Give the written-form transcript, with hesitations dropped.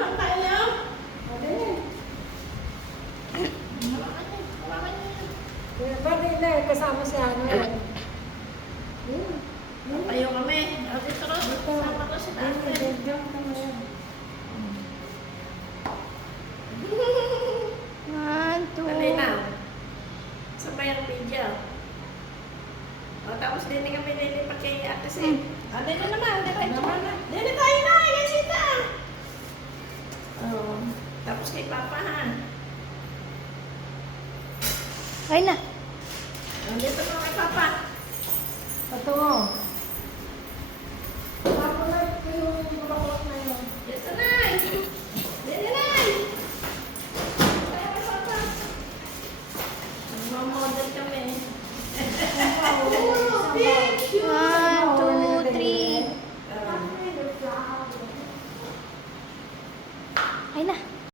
Saan tayo? Ba't hindi kasama si ano eh? Tayo kami. O, dito ro. Sama ko si tatay. One, two. Dali na. Sabay ang video. O, tapos din kami lilipat kay Ate Sin. Dali na naman. Dali tayo na. Yasita. O, tapos kay Papa ha. Ay na. O, dito mo kay Papa. Patungo. Papo na yung bulaklak na yun. Dito na. Dali na. Tayo kay Papa. Mamodel kami. One, two, three. Ay na.